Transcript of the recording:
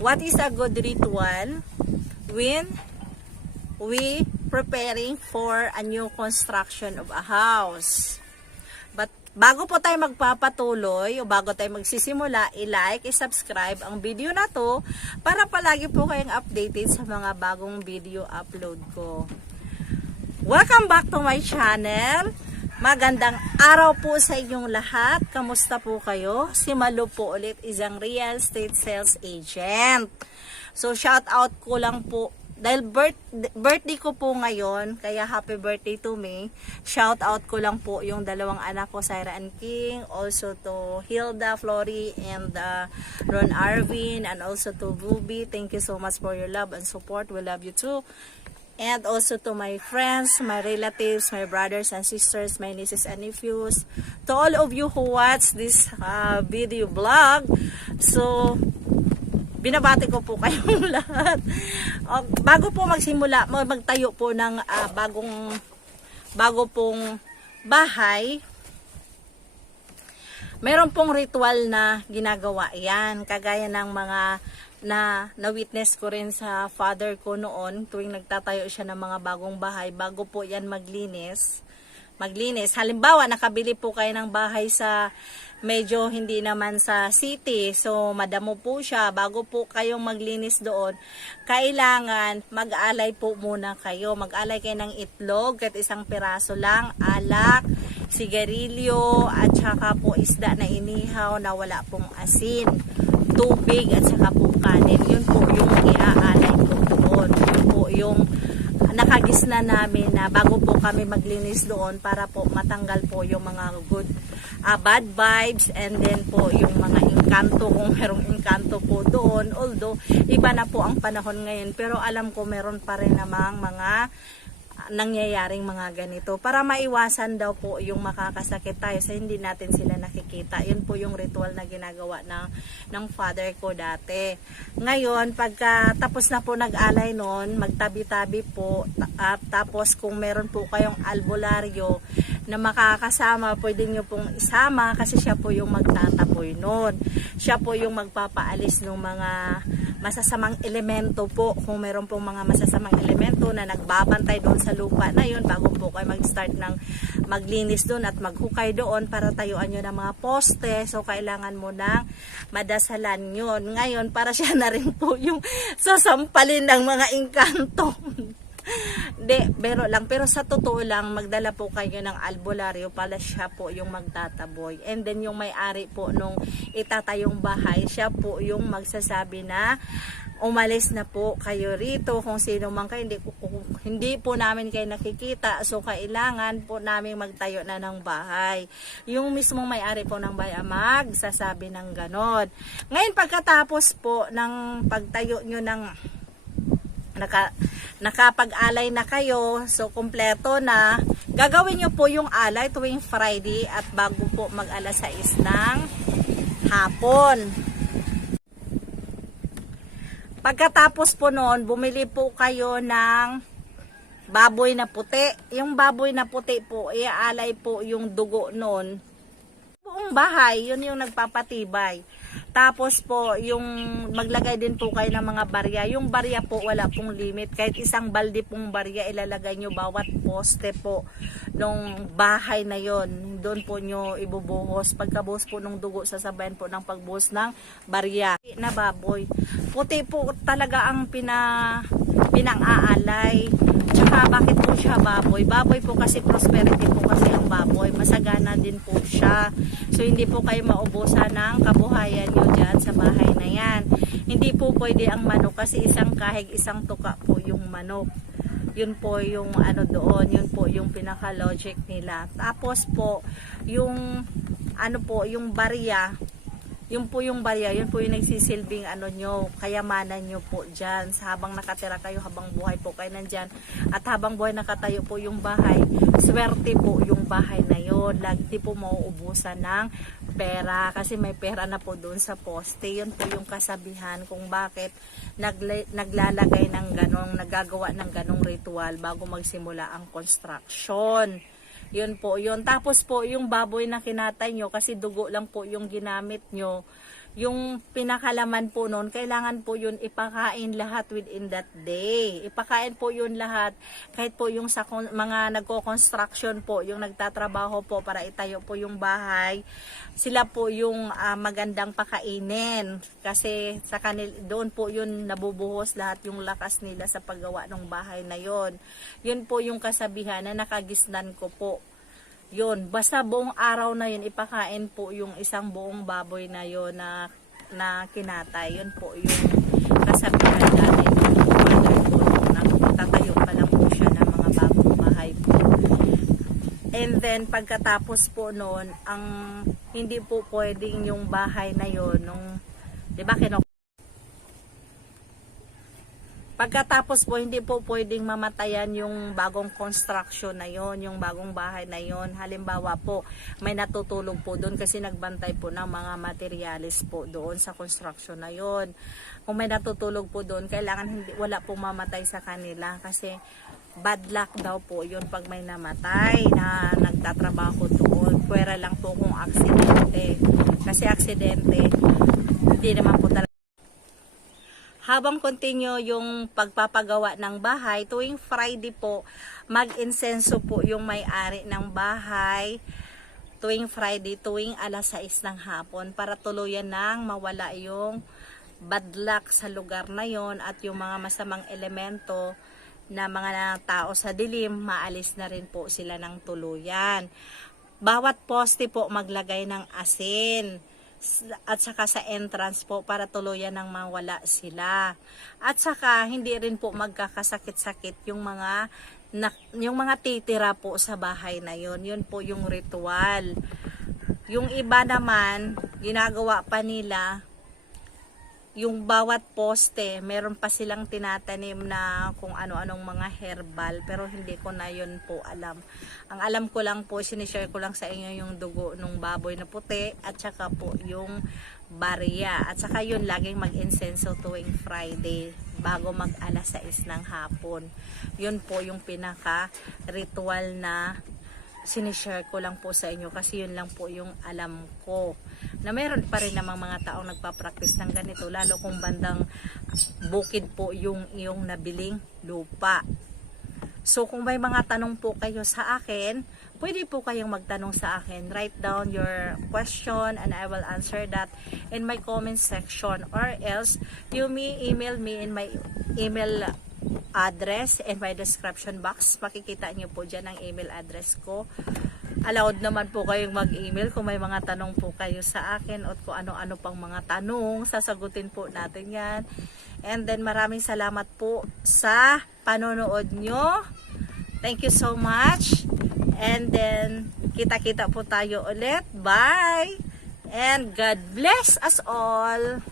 What is a good ritual when we preparing for a new construction of a house? But bago po tayo magpapatuloy o bago tayo magsisimula, i-like, i-subscribe ang video na to para palagi po kayong updated sa mga bagong video upload ko. Welcome back to my channel. Magandang araw po sa inyong lahat. Kamusta po kayo? Si Malu po ulit, isang real estate sales agent. So shout out ko lang po dahil birthday ko po ngayon, kaya happy birthday to me. Shout out ko lang po yung dalawang anak ko, Syra and King, also to Hilda, Flory, and Ron Arvin, and also to Ruby. Thank you so much for your love and support. We love you too. And also to my friends, my relatives, my brothers and sisters, my nieces and nephews, to all of you who watch this video vlog. So, binabati ko po kayong lahat. Bago po magsimula, magtayo po ng bago pong bahay, meron pong ritual na ginagawa yan. Kagaya ng mga na-witness ko rin sa father ko noon tuwing nagtatayo siya ng mga bagong bahay. Bago po yan maglinis. Halimbawa, nakabili po kayo ng bahay sa medyo hindi naman sa city, so madamo po siya. Bago po kayong maglinis doon, kailangan mag-alay po muna kayo. Mag-alay kayo ng itlog, kahit isang piraso lang, alak, sigarilyo, at saka po isda na inihaw na wala pong asin, tubig, at saka po kanin. Yun po yung iaalay po doon. Yun po yung nakagisna namin na bago po kami maglinis doon para po matanggal po yung mga good bad vibes, and then po yung mga engkanto, kung merong engkanto po doon. Although iba na po ang panahon ngayon, pero alam ko meron pa rin namang mga nangyayaring mga ganito para maiwasan daw po yung makakasakit tayo sa hindi natin sila nakikita. Yun po yung ritual na ginagawa ng father ko dati. Ngayon, pagka tapos na po nag-alay nun, magtabi-tabi po, at tapos kung meron po kayong albularyo na makakasama, pwede nyo pong isama kasi siya po yung magtatapoy nun. Siya po yung magpapaalis ng mga masasamang elemento po, kung meron pong mga masasamang elemento na nagbabantay doon sa lupa na yun bago po kayo mag-start ng maglinis doon at maghukay doon para tayuan nyo ng mga poste. So kailangan mo nang madasalan yun. Ngayon, para siya na rin po yung sasampalin ng mga engkanto. Pero lang, pero sa totoo lang, magdala po kayo ng albularyo para siya po yung magtataboy. And then yung may-ari po nung itatayong bahay, siya po yung magsasabi na umalis na po kayo rito. Kung sino man kayo, hindi po namin kayo nakikita. So kailangan po namin magtayo na ng bahay. Yung mismong may-ari po ng bahay magsasabi ng ganon. Ngayon, pagkatapos po ng pagtayo nyo ng nakapag-alay na kayo, so kompleto na, gagawin nyo po yung alay tuwing Friday at bago po mag-alas 6 ng hapon. Pagkatapos po noon, bumili po kayo ng baboy na puti. Yung baboy na puti po, iaalay po yung dugo noon. Buong bahay, yun yung nagpapatibay. Tapos po, yung maglagay din po kayo ng mga barya. Yung barya po, wala pong limit. Kahit isang balde pong barya, ilalagay nyo bawat poste po nung bahay na yon. Doon po nyo ibubuhos. Pagkabuhos po ng dugo, sasabayan po ng pagbuhos ng barya na baboy. Puti po talaga ang pinang-aalay. Tsaka bakit po siya baboy? Baboy po kasi prosperity po kasi ang baboy. Masagana din po siya. So hindi po kayo maubusan ng kabuhayan nyo dyan sa bahay na yan. Hindi po pwede ang manok kasi isang kahig, isang tuka po yung manok. Yun po yung ano doon, yun po yung pinaka-logic nila. Tapos po, yung ano po, yung barya, yun po yung yung nagsisilbing ano nyo, kayamanan nyo po dyan. Habang nakatira kayo, habang buhay po kayo nandyan, at habang buhay nakatayo po yung bahay, swerte po yung bahay na yun. Lagi po mauubusan ng pera kasi may pera na po doon sa poste. Yun po yung kasabihan kung bakit naglalagay ng ganong, naggagawa ng ganong ritual bago magsimula ang construction. Yun po yun. Tapos po yung baboy na kinatay nyo, kasi dugo lang po yung ginamit nyo, yung pinakalaman po noon, kailangan po yun ipakain lahat within that day. Ipakain po yun lahat, kahit po yung sa mga nagko-construction po, yung nagtatrabaho po para itayo po yung bahay, sila po yung magandang pakainin. Kasi sa kanil, doon po yun nabubuhos lahat yung lakas nila sa paggawa ng bahay na yun. Yun po yung kasabihan na nakagisnan ko po. Yun, basta buong araw na yun, ipakain po yung isang buong baboy na yun na kinatay. Yun po yung kasabihan natin. Yung father ko, nagtatayo pa lang po siya ng mga bagong bahay po. And then, pagkatapos po noon, ang hindi po pwedeng yung bahay na yun, nung, di ba, pagkatapos po, hindi po pwedeng mamatayan yung bagong construction na yon, yung bagong bahay na yon. Halimbawa po, may natutulog po doon kasi nagbantay po ng mga materialis po doon sa construction na yon. Kung may natutulog po doon, kailangan wala pong mamatay sa kanila kasi bad luck daw po yun pag may namatay na nagtatrabaho doon. Pwera lang po kung aksidente. Kasi aksidente, hindi naman po talaga. Habang continue yung pagpapagawa ng bahay, tuwing Friday po, mag-insenso po yung may-ari ng bahay. Tuwing Friday, tuwing alas 6 ng hapon para tuluyan nang mawala yung bad luck sa lugar na yon at yung mga masamang elemento na mga tao sa dilim, maalis na rin po sila ng tuluyan. Bawat poste po maglagay ng asin at saka sa entrance po para tuluyan ng mawala sila. At saka hindi rin po magkakasakit-sakit yung mga titira po sa bahay na yon. Yun po yung ritual. Yung iba naman, ginagawa pa nila yung bawat poste, meron pa silang tinatanim na kung ano-anong mga herbal, pero hindi ko na yun po alam. Ang alam ko lang po, sinishare ko lang sa inyo yung dugo ng baboy na puti at saka po yung barya. At saka yun, laging mag-insenso tuwing Friday bago mag alas 6 ng hapon. Yun po yung pinaka-ritual na sinishare ko lang po sa inyo kasi yun lang po yung alam ko. Na meron pa rin namang mga taong nagpa-practice ng ganito, lalo kung bandang bukid po yung iyong nabiling lupa. So kung may mga tanong po kayo sa akin, pwede po kayong magtanong sa akin. Write down your question and I will answer that in my comment section, or else you may email me in my email address in my description box. Makikita nyo po dyan ang email address ko. Allowed naman po kayong mag-email kung may mga tanong po kayo sa akin o kung ano-ano pang mga tanong, sasagutin po natin yan. And then maraming salamat po sa panonood nyo. Thank you so much. And then kita-kita po tayo ulit. Bye! And God bless us all!